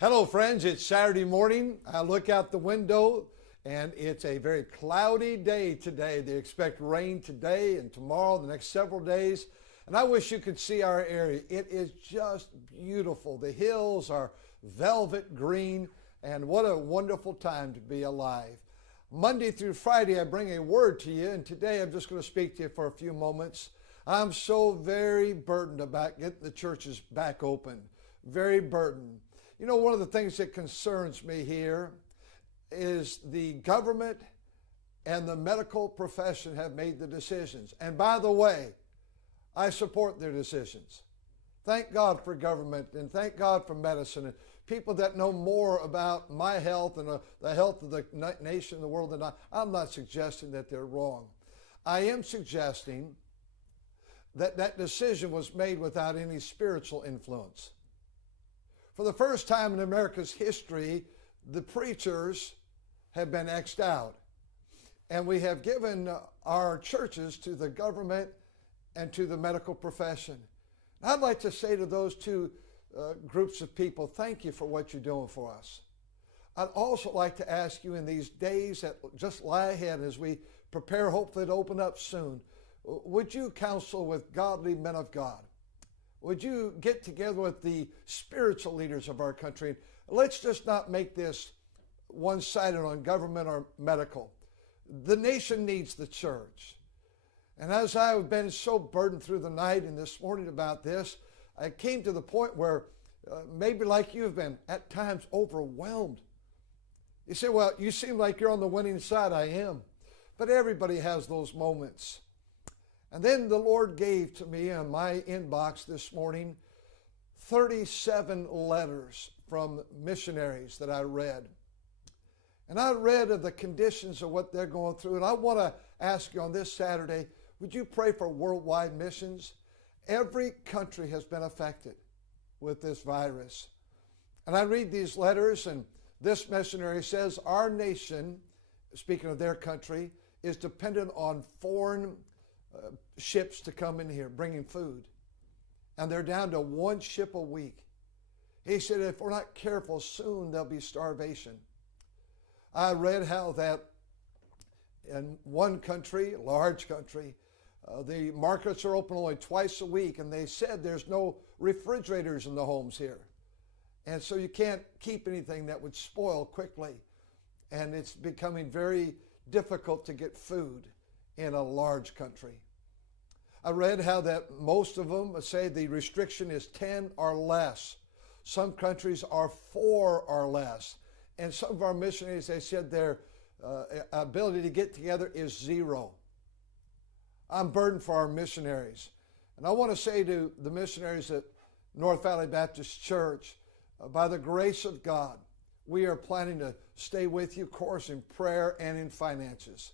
Hello, friends. It's Saturday morning. I look out the window and it's a very cloudy day today. They expect rain today and tomorrow, the next several days. And I wish you could see our area. It is just beautiful. The hills are velvet green, and what a wonderful time to be alive. Monday through Friday, I bring a word to you, and today I'm just going to speak to you for a few moments. I'm so very burdened about getting the churches back open. Very burdened. You know, one of the things that concerns me here is the government and the medical profession have made the decisions. And by the way, I support their decisions. Thank God for government and thank God for medicine and people that know more about my health and the health of the nation, the world than I. I'm not suggesting that they're wrong. I am suggesting that that decision was made without any spiritual influence. For the first time in America's history, the preachers have been X'd out. And we have given our churches to the government and to the medical profession. And I'd like to say to those two groups of people, thank you for what you're doing for us. I'd also like to ask you in these days that just lie ahead as we prepare hopefully to open up soon, would you counsel with godly men of God? Would you get together with the spiritual leaders of our country? Let's just not make this one-sided on government or medical. The nation needs the church. And as I've been so burdened through the night and this morning about this, I came to the point where maybe like you've been at times overwhelmed. You say, well, you seem like you're on the winning side. I am. But everybody has those moments. And then the Lord gave to me in my inbox this morning 37 letters from missionaries that I read. And I read of the conditions of what they're going through. And I want to ask you on this Saturday, would you pray for worldwide missions? Every country has been affected with this virus. And I read these letters, and this missionary says, our nation, speaking of their country, is dependent on foreign ships to come in here bringing food. And they're down to one ship a week. He said, if we're not careful, soon there'll be starvation. I read how that in one country, a large country, the markets are open only twice a week, and they said there's no refrigerators in the homes here. And so you can't keep anything that would spoil quickly. And it's becoming very difficult to get food in a large country. I read how that most of them say the restriction is 10 or less. Some countries are 4 or less. And some of our missionaries, they said their ability to get together is 0. I'm burdened for our missionaries. And I want to say to the missionaries at North Valley Baptist Church, by the grace of God, we are planning to stay with you, of course, in prayer and in finances.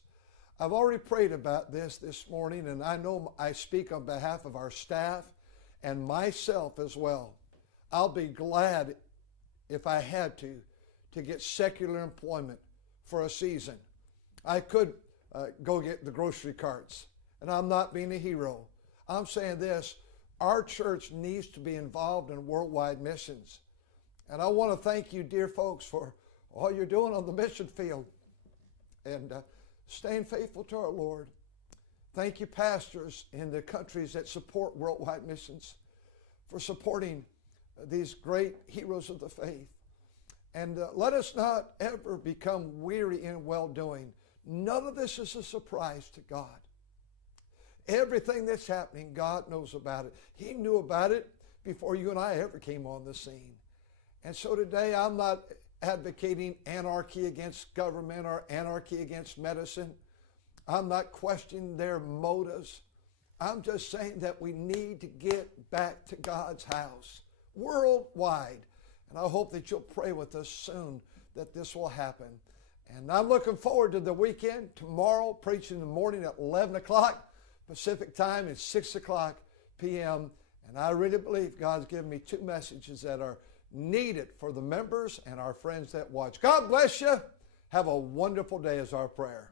I've already prayed about this morning, and I know I speak on behalf of our staff and myself as well. I'll be glad if I had to get secular employment for a season. I could go get the grocery carts, and I'm not being a hero. I'm saying this, our church needs to be involved in worldwide missions. And I want to thank you, dear folks, for all you're doing on the mission field and staying faithful to our Lord. Thank you, pastors in the countries that support worldwide missions, for supporting these great heroes of the faith. And let us not ever become weary in well-doing. None of this is a surprise to God. Everything that's happening, God knows about it. He knew about it before you and I ever came on the scene. And so today I'm not advocating anarchy against government or anarchy against medicine. I'm not questioning their motives. I'm just saying that we need to get back to God's house worldwide. And I hope that you'll pray with us soon that this will happen. And I'm looking forward to the weekend. Tomorrow, preaching in the morning at 11 o'clock Pacific time and 6 o'clock p.m. And I really believe God's given me 2 messages that are needed for the members and our friends that watch. God bless you. Have a wonderful day is our prayer.